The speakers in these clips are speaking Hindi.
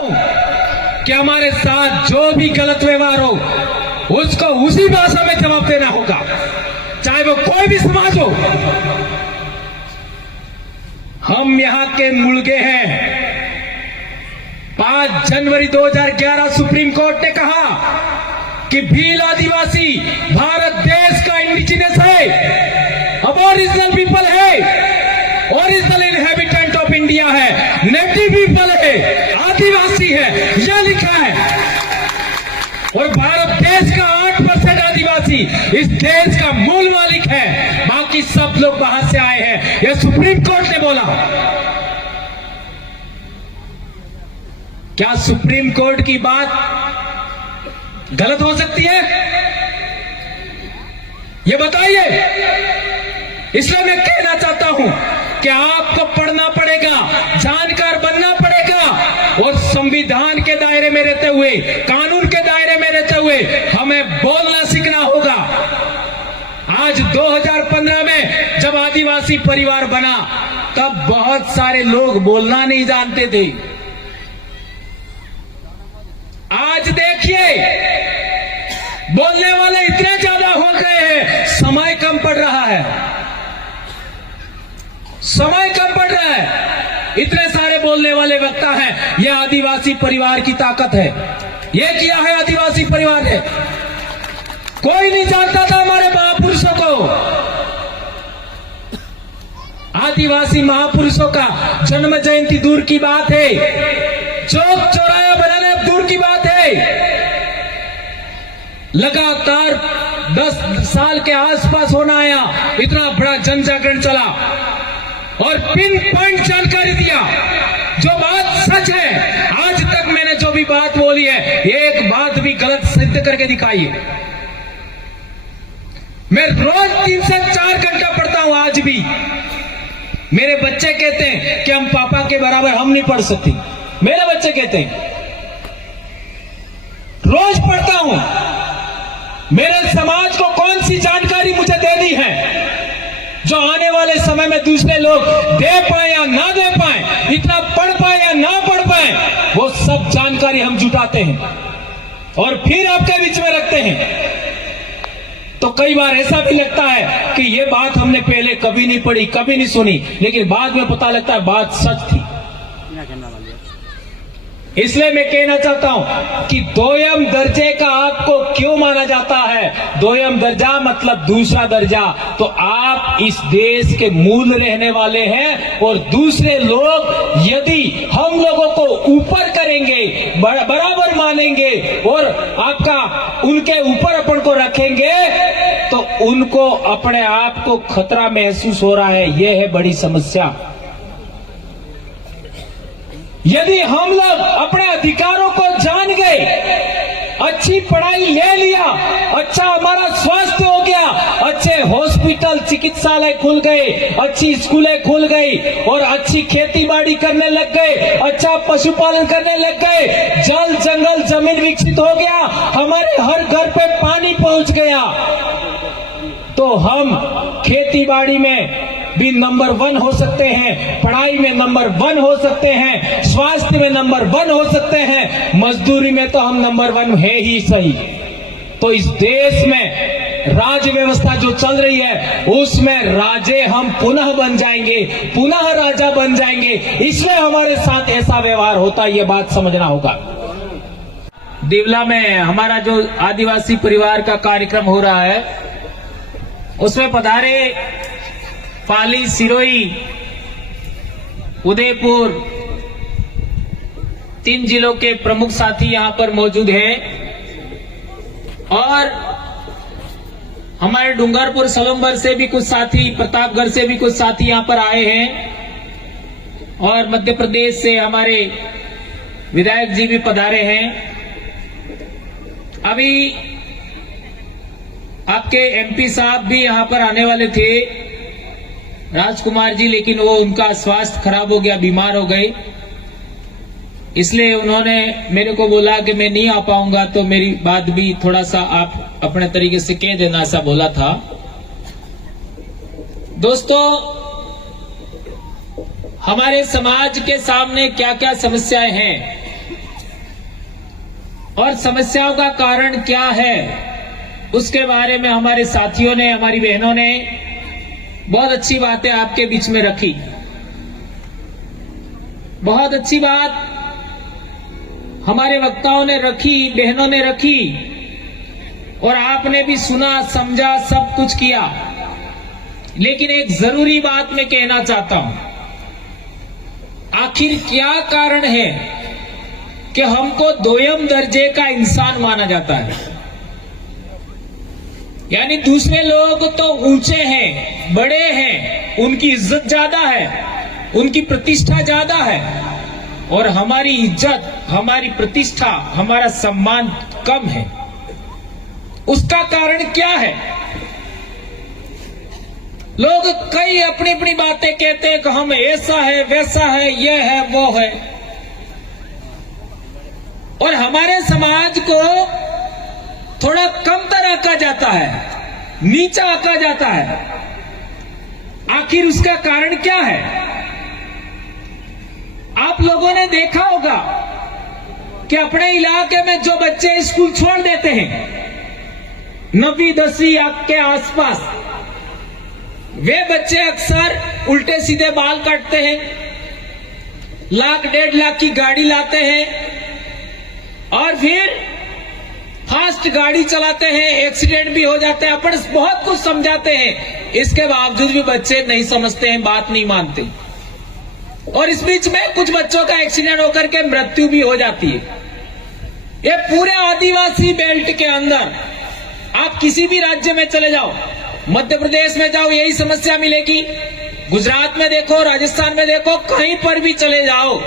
कि हमारे साथ जो भी गलत व्यवहार हो उसको उसी भाषा में जवाब देना होगा, चाहे वो कोई भी समाज हो। हम यहां के मुर्गे हैं। 5 जनवरी 2011 सुप्रीम कोर्ट ने कहा कि भील आदिवासी भारत देश का इंडिजिनस है, अबोरिजिनल पीपल है, ओरिजिनल इनहेबिटेंट ऑफ इंडिया है, नेटिव पीपल है, आदिवासी है, यह लिखा है। और भारत देश का 8% आदिवासी इस देश का मूल मालिक है, बाकी सब लोग बाहर से आए हैं, यह सुप्रीम कोर्ट ने बोला। क्या सुप्रीम कोर्ट की बात गलत हो सकती है? ये बताइए। इसलिए मैं कहना चाहता हूं कि आपको पढ़ना पड़ेगा, जानकार बनना पड़ेगा और संविधान के दायरे में रहते हुए, कानून के दायरे में रहते हुए हमें बोलना सीखना होगा। आज 2015 में जब आदिवासी परिवार बना तब बहुत सारे लोग बोलना नहीं जानते थे। आज देखिए बोलने वाले इतने ज्यादा हो गए हैं, समय कम पड़ रहा है, समय कम पड़ रहा है। इतने सारे बोलने वाले वक्ता हैं। यह आदिवासी परिवार की ताकत है। यह किया है आदिवासी परिवार ने। कोई नहीं जानता था हमारे महापुरुषों को। आदिवासी महापुरुषों का जन्म जयंती दूर की बात है, चौक चौराया बनाना दूर की बात है। लगातार 10 साल के आसपास होना आया, इतना बड़ा जन जागरण चला और पिन पॉइंट जानकारी दिया। जो बात सच है, आज तक मैंने जो भी बात बोली है, एक बात भी गलत सिद्ध करके दिखाई है। मैं रोज 3 से 4 घंटा पढ़ता हूं। आज भी मेरे बच्चे कहते हैं कि हम पापा के बराबर हम नहीं पढ़ सकते। मेरे बच्चे कहते हैं, रोज पढ़ता हूं। मेरे समाज को कौन सी जानकारी मुझे देनी है जो आने वाले समय में दूसरे लोग दे पाए या ना दे पाए, इतना पढ़ पाए या ना पढ़ पाए, वो सब जानकारी हम जुटाते हैं और फिर आपके बीच में रखते हैं। तो कई बार ऐसा भी लगता है कि ये बात हमने पहले कभी नहीं पढ़ी, कभी नहीं सुनी, लेकिन बाद में पता लगता है बात सच थी। इसलिए मैं कहना चाहता हूं कि दोयम दर्जे का आपको क्यों माना जाता है? दोयम दर्जा मतलब दूसरा दर्जा। तो आप इस देश के मूल रहने वाले हैं और दूसरे लोग यदि हम लोगों को ऊपर करेंगे, बराबर मानेंगे और आपका उनके ऊपर अपन को रखेंगे, तो उनको अपने आप को खतरा महसूस हो रहा है। यह है बड़ी समस्या। यदि हम लोग अपने अधिकारों को जान गए, अच्छी पढ़ाई ले लिया, अच्छा हमारा स्वास्थ्य हो गया, अच्छे हॉस्पिटल चिकित्सालय खुल गए, अच्छी स्कूलें खुल गई और अच्छी खेती बाड़ी करने लग गए, अच्छा पशुपालन करने लग गए, जल जंगल जमीन विकसित हो गया, हमारे हर घर पे पानी पहुंच गया, तो हम खेती बाड़ी में भी नंबर 1 हो सकते हैं, पढ़ाई में नंबर 1 हो सकते हैं, स्वास्थ्य में नंबर 1 हो सकते हैं, मजदूरी में तो हम नंबर 1 है ही सही। तो इस देश में राज्य व्यवस्था जो चल रही है उसमें राजे हम पुनः बन जाएंगे, पुनः राजा बन जाएंगे। इसलिए हमारे साथ ऐसा व्यवहार होता है, ये बात समझना होगा। देवला में हमारा जो आदिवासी परिवार का कार्यक्रम हो रहा है उसमें पधारे पाली, सिरोही, उदयपुर 3 जिलों के प्रमुख साथी यहां पर मौजूद हैं और हमारे डूंगरपुर सलम्बर से भी कुछ साथी, प्रतापगढ़ से भी कुछ साथी यहां पर आए हैं और मध्य प्रदेश से हमारे विधायक जी भी पधारे हैं। अभी आपके एमपी साहब भी यहां पर आने वाले थे, राजकुमार जी, लेकिन वो उनका स्वास्थ्य खराब हो गया, बीमार हो गए, इसलिए उन्होंने मेरे को बोला कि मैं नहीं आ पाऊंगा, तो मेरी बात भी थोड़ा सा आप अपने तरीके से कह देना, ऐसा बोला था। दोस्तों, हमारे समाज के सामने क्या क्या समस्याएं हैं और समस्याओं का कारण क्या है उसके बारे में हमारे साथियों ने, हमारी बहनों ने बहुत अच्छी बातें आपके बीच में रखी। बहुत अच्छी बात हमारे वक्ताओं ने रखी, बहनों ने रखी, और आपने भी सुना, समझा, सब कुछ किया। लेकिन एक जरूरी बात मैं कहना चाहता हूं, आखिर क्या कारण है कि हमको दोयम दर्जे का इंसान माना जाता है? यानी दूसरे लोग तो ऊंचे हैं, बड़े हैं, उनकी इज्जत ज्यादा है, उनकी प्रतिष्ठा ज्यादा है, और हमारी इज्जत, हमारी प्रतिष्ठा, हमारा सम्मान कम है। उसका कारण क्या है? लोग कई अपनी अपनी बातें कहते हैं कि हम ऐसा है, वैसा है, ये है, वो है, और हमारे समाज को थोड़ा कमतर आंका जाता है, नीचा आंका जाता है। आखिर उसका कारण क्या है? आप लोगों ने देखा होगा कि अपने इलाके में जो बच्चे स्कूल छोड़ देते हैं 9वीं 10वीं के आसपास, वे बच्चे अक्सर उल्टे सीधे बाल काटते हैं, 1 लाख 1.5 लाख की गाड़ी लाते हैं, और फिर फास्ट गाड़ी चलाते हैं, एक्सीडेंट भी हो जाते हैं। अपन बहुत कुछ समझाते हैं, इसके बावजूद भी बच्चे नहीं समझते हैं, बात नहीं मानते, और इस बीच में कुछ बच्चों का एक्सीडेंट होकर के मृत्यु भी हो जाती है। ये पूरे आदिवासी बेल्ट के अंदर आप किसी भी राज्य में चले जाओ, मध्य प्रदेश में जाओ, यही समस्या मिलेगी। गुजरात में देखो, राजस्थान में देखो, कहीं पर भी चले जाओ,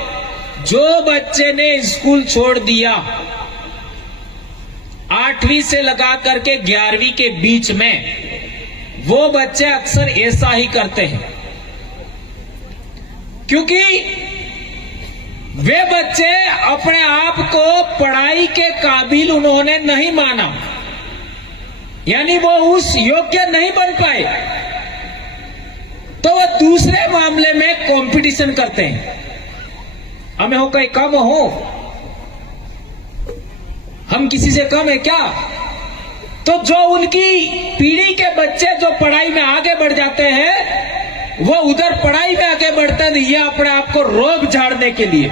जो बच्चे ने स्कूल छोड़ दिया 8वीं से लगा करके 11वीं के बीच में, वो बच्चे अक्सर ऐसा ही करते हैं, क्योंकि वे बच्चे अपने आप को पढ़ाई के काबिल उन्होंने नहीं माना, यानी वो उस योग्य नहीं बन पाए, तो वो दूसरे मामले में कंपटीशन करते हैं। हमें हो कहीं कम हो, हम किसी से कम है क्या? तो जो उनकी पीढ़ी के बच्चे जो पढ़ाई में आगे बढ़ जाते हैं, वो उधर पढ़ाई में आगे बढ़ते हैं, ये अपने आप को रोब झाड़ने के लिए,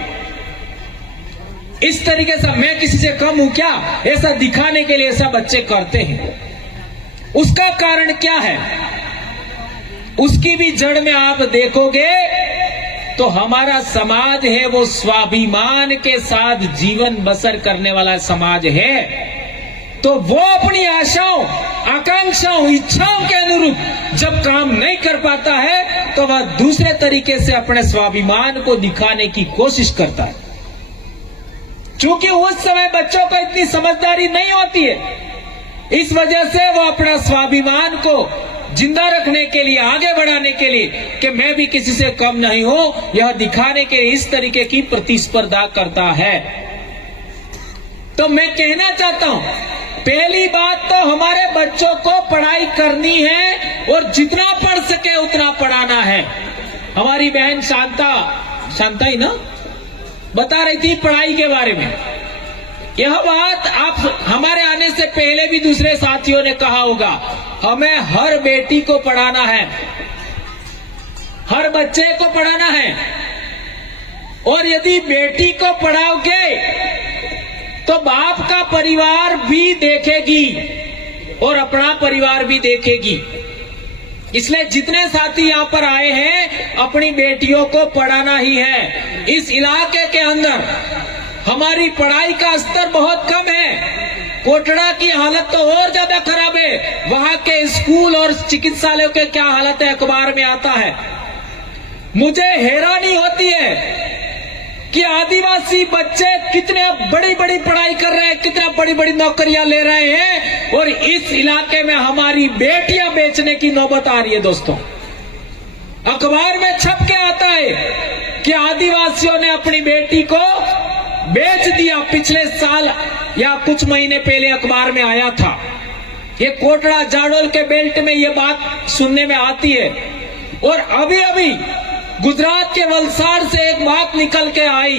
इस तरीके से मैं किसी से कम हूं क्या, ऐसा दिखाने के लिए ऐसा बच्चे करते हैं। उसका कारण क्या है? उसकी भी जड़ में आप देखोगे तो हमारा समाज है वो स्वाभिमान के साथ जीवन बसर करने वाला समाज है। तो वो अपनी आशाओं, आकांक्षाओं, इच्छाओं के अनुरूप जब काम नहीं कर पाता है, तो वह दूसरे तरीके से अपने स्वाभिमान को दिखाने की कोशिश करता है। क्योंकि उस समय बच्चों को इतनी समझदारी नहीं होती है, इस वजह से वो अपना स्वाभिमान को जिंदा रखने के लिए, आगे बढ़ाने के लिए कि मैं भी किसी से कम नहीं हूं, यह दिखाने के इस तरीके की प्रतिस्पर्धा करता है। तो मैं कहना चाहता हूं, पहली बात तो हमारे बच्चों को पढ़ाई करनी है और जितना पढ़ सके उतना पढ़ाना है। हमारी बहन शांता ही ना बता रही थी पढ़ाई के बारे में। यह बात आप हमारे आने से पहले भी दूसरे साथियों ने कहा होगा, हमें हर बेटी को पढ़ाना है, हर बच्चे को पढ़ाना है, और यदि बेटी को पढ़ाओगे तो बाप का परिवार भी देखेगी और अपना परिवार भी देखेगी। इसलिए जितने साथी यहाँ पर आए हैं, अपनी बेटियों को पढ़ाना ही है। इस इलाके के अंदर हमारी पढ़ाई का स्तर बहुत कम है। कोटड़ा की हालत तो और ज्यादा खराब है। वहां के स्कूल और चिकित्सालयों के क्या हालत है, अखबार में आता है। मुझे हैरानी होती है कि आदिवासी बच्चे कितने बड़ी बड़ी पढ़ाई कर रहे हैं, कितना बड़ी बड़ी नौकरियां ले रहे हैं, और इस इलाके में हमारी बेटियां बेचने की नौबत आ रही है। दोस्तों, अखबार में छप के आता है कि आदिवासियों ने अपनी बेटी को बेच दिया। पिछले साल या कुछ महीने पहले अखबार में आया था। ये कोटड़ा जाडोल के बेल्ट में ये बात सुनने में आती है। और अभी अभी गुजरात के वलसाड़ से एक बात निकल के आई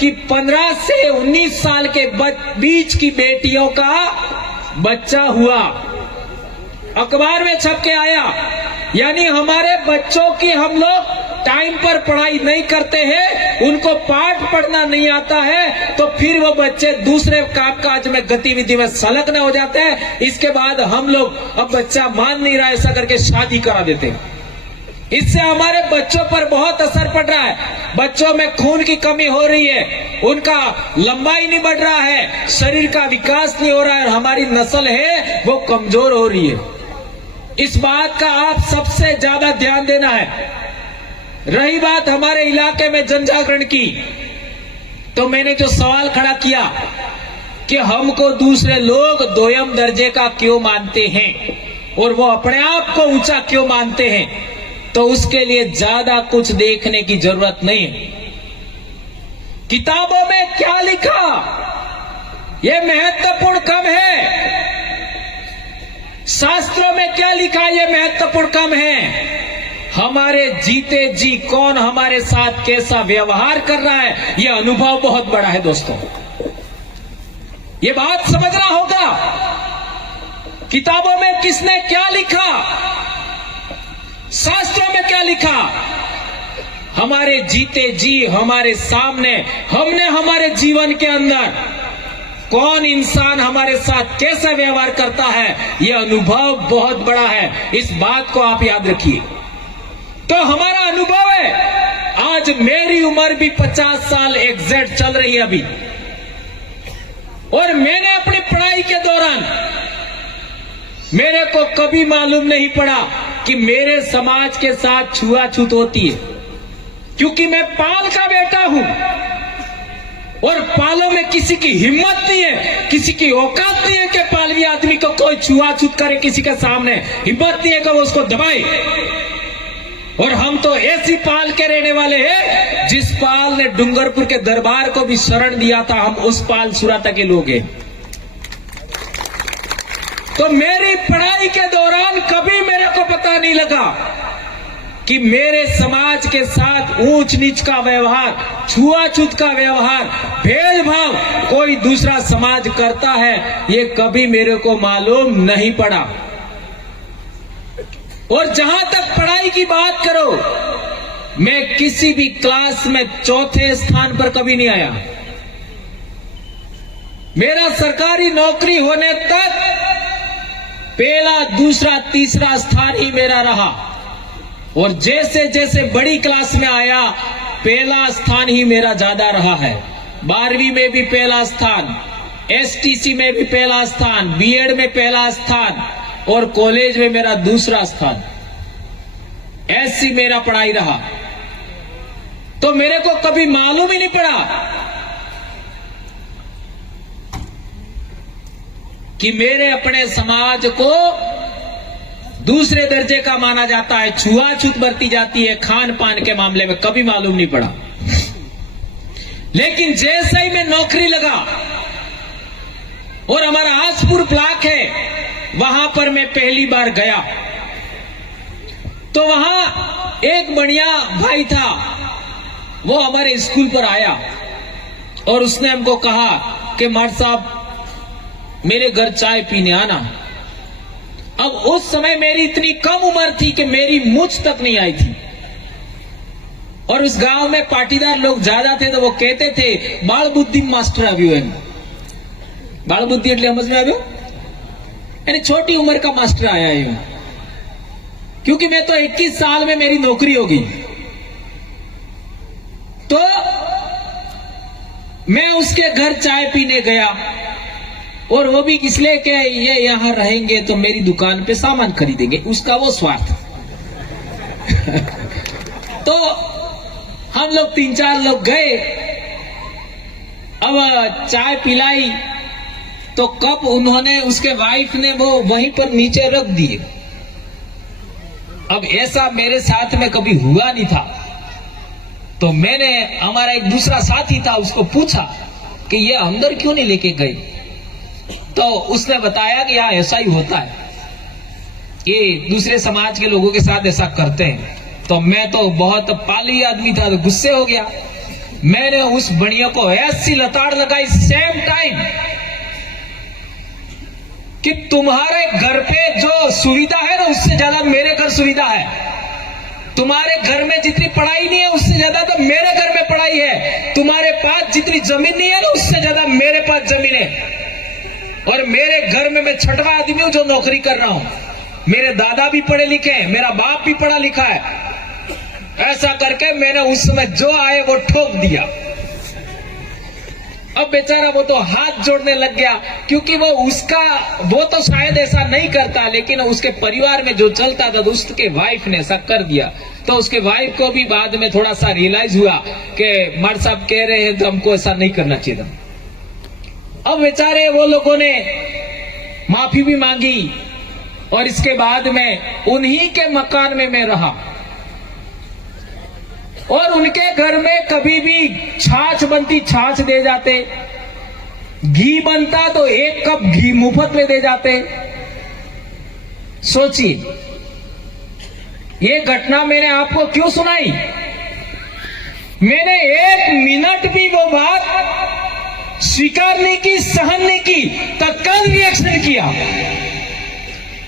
कि 15 से 19 साल के बीच की बेटियों का बच्चा हुआ, अखबार में छप के आया। यानी हमारे बच्चों की हम लोग टाइम पर पढ़ाई नहीं करते हैं, उनको पाठ पढ़ना नहीं आता है, तो फिर वो बच्चे दूसरे कामकाज में गतिविधि में संलग्न हो जाते हैं। इसके बाद हम लोग अब बच्चा मान नहीं रहा ऐसा करके शादी करा देते हैं। इससे हमारे बच्चों पर बहुत असर पड़ रहा है। बच्चों में खून की कमी हो रही है, उनका लंबाई नहीं बढ़ रहा है, शरीर का विकास नहीं हो रहा है, और हमारी नस्ल है वो कमजोर हो रही है। इस बात का आप सबसे ज्यादा ध्यान देना है। रही बात हमारे इलाके में जन जागरण की, तो मैंने जो सवाल खड़ा किया कि हमको दूसरे लोग दोयम दर्जे का क्यों मानते हैं और वो अपने आप को ऊंचा क्यों मानते हैं, तो उसके लिए ज्यादा कुछ देखने की जरूरत नहीं है। किताबों में क्या लिखा ये महत्वपूर्ण कम है, शास्त्रों में क्या लिखा ये महत्वपूर्ण कम है। हमारे जीते जी कौन हमारे साथ कैसा व्यवहार कर रहा है, यह अनुभव बहुत बड़ा है दोस्तों। ये बात समझना होगा। किताबों में किसने क्या लिखा, शास्त्रों में क्या लिखा, हमारे जीते जी हमारे सामने हमने हमारे जीवन के अंदर कौन इंसान हमारे साथ कैसा व्यवहार करता है, यह अनुभव बहुत बड़ा है। इस बात को आप याद रखिए। तो हमारा अनुभव है, आज मेरी उम्र भी 50 साल एग्जैक्ट चल रही है अभी, और मैंने अपनी पढ़ाई के दौरान मेरे को कभी मालूम नहीं पड़ा कि मेरे समाज के साथ छुआछूत होती है, क्योंकि मैं पाल का बेटा हूं और पालों में किसी की हिम्मत नहीं है, किसी की औकात नहीं है कि पालवी आदमी को कोई छुआछूत करे किसी के सामने, हिम्मत नहीं है कि वो उसको दबाए। और हम तो ऐसी पाल के रहने वाले हैं जिस पाल ने डूंगरपुर के दरबार को भी शरण दिया था, हम उस पाल सुराता के लोग हैं। तो मेरी पढ़ाई के दौरान कभी मेरे को पता नहीं लगा कि मेरे समाज के साथ ऊंच नीच का व्यवहार, छुआछूत का व्यवहार, भेदभाव कोई दूसरा समाज करता है, ये कभी मेरे को मालूम नहीं पड़ा। और जहां तक पढ़ाई की बात करो, मैं किसी भी क्लास में चौथे स्थान पर कभी नहीं आया। मेरा सरकारी नौकरी होने तक पहला, दूसरा, तीसरा स्थान ही मेरा रहा, और जैसे जैसे बड़ी क्लास में आया पहला स्थान ही मेरा ज्यादा रहा है। 12वीं में भी पहला स्थान, एसटीसी में भी पहला स्थान, बीएड में पहला स्थान, और कॉलेज में मेरा दूसरा स्थान। ऐसी मेरा पढ़ाई रहा, तो मेरे को कभी मालूम ही नहीं पड़ा कि मेरे अपने समाज को दूसरे दर्जे का माना जाता है, छुआछूत बरती जाती है खान पान के मामले में, कभी मालूम नहीं पड़ा। लेकिन जैसे ही मैं नौकरी लगा और हमारा आसपुर ब्लॉक है, वहां पर मैं पहली बार गया, तो वहां एक बढ़िया भाई था, वो हमारे स्कूल पर आया और उसने हमको कहा कि मार साहब मेरे घर चाय पीने आना। अब उस समय मेरी इतनी कम उम्र थी कि मेरी मूंछ तक नहीं आई थी, और उस गांव में पाटीदार लोग ज्यादा थे, तो वो कहते थे बाल बुद्धि मास्टर આવ્યો એમ। बाल बुद्धि એટલે समझ में આવ્યો, यानी छोटी उम्र का मास्टर आया है। क्योंकि मैं तो 21 साल में मेरी नौकरी होगी, तो मैं उसके घर चाय पीने गया, और वो भी इसलिए कि ये यहां रहेंगे तो मेरी दुकान पे सामान खरीदेंगे, उसका वो स्वार्थ। तो हम लोग 3-4 लोग गए, अब चाय पिलाई, तो कप उन्होंने, उसके वाइफ ने वो वहीं पर नीचे रख दिए। अब ऐसा मेरे साथ में कभी हुआ नहीं था, तो मैंने, हमारा एक दूसरा साथी था, उसको पूछा कि ये अंदर क्यों नहीं लेके गए, तो उसने बताया कि यहाँ ऐसा ही होता है, ये दूसरे समाज के लोगों के साथ ऐसा करते हैं। तो मैं तो बहुत पाली आदमी था, तो गुस्से हो गया मैंने उस बढ़िया को ऐसी लताड़ लगाई सेम टाइम कि तुम्हारे घर पे जो सुविधा है ना उससे ज्यादा मेरे घर सुविधा है। तुम्हारे घर में जितनी पढ़ाई नहीं है उससे ज्यादा तो मेरे घर में पढ़ाई है। तुम्हारे पास जितनी जमीन नहीं है ना उससे ज्यादा मेरे पास जमीन है। और मेरे घर में मैं छठवां आदमी हूं जो नौकरी कर रहा हूं। मेरे दादा भी पढ़े लिखे हैं, मेरा बाप भी पढ़ा लिखा है। ऐसा करके मैंने उस समय जो आए वो ठोक दिया। अब बेचारा वो तो हाथ जोड़ने लग गया, क्योंकि वो तो शायद ऐसा नहीं करता, लेकिन उसके परिवार में जो चलता था तो उसके वाइफ ने ऐसा कर दिया। तो उसके वाइफ को भी बाद में थोड़ा सा रियलाइज हुआ कि मर्द साहब कह रहे हैं तो हमको ऐसा नहीं करना चाहिए था। अब बेचारे वो लोगों ने माफी भी मांगी और इसके बाद में उन्हीं के मकान में मैं रहा। और उनके घर में कभी भी छाछ बनती छाछ दे जाते, घी बनता तो 1 कप घी मुफ्त में दे जाते। सोचिए, ये घटना मैंने आपको क्यों सुनाई? मैंने 1 मिनट भी वो बात स्वीकार नहीं की, सहन नहीं की, तत्काल रिएक्शन किया।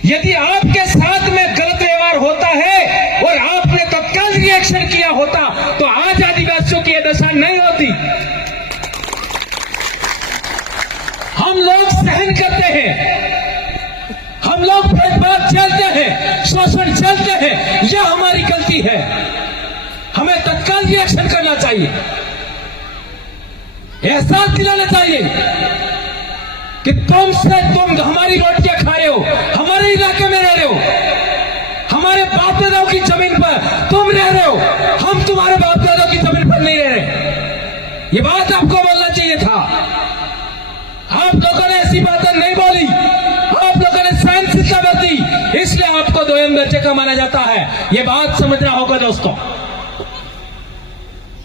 यदि आपके साथ में गलत व्यवहार होता है और आपने तत्काल रिएक्शन किया होता तो आज आदिवासियों की यह दशा नहीं होती। हम लोग सहन करते हैं, हम लोग भेदभाव चलते हैं, शोषण चलते हैं, यह हमारी गलती है। हमें तत्काल रिएक्शन करना चाहिए, एहसास दिलाना चाहिए कि तुम हमारी रोटियां खा रहे हो, हमारे इलाके में रह रहे हो, हमारे बाप दादाओं की जमीन पर तुम रह रहे हो, हम तुम्हारे बाप दादाओं की जमीन पर नहीं रह रहे। ये बात आपको बोलना चाहिए था। आप लोगों ने ऐसी बातें नहीं बोली, आप लोगों ने सहनशीलता बरती, इसलिए आपको 2 दर्जे का माना जाता है। ये बात समझना होगा दोस्तों।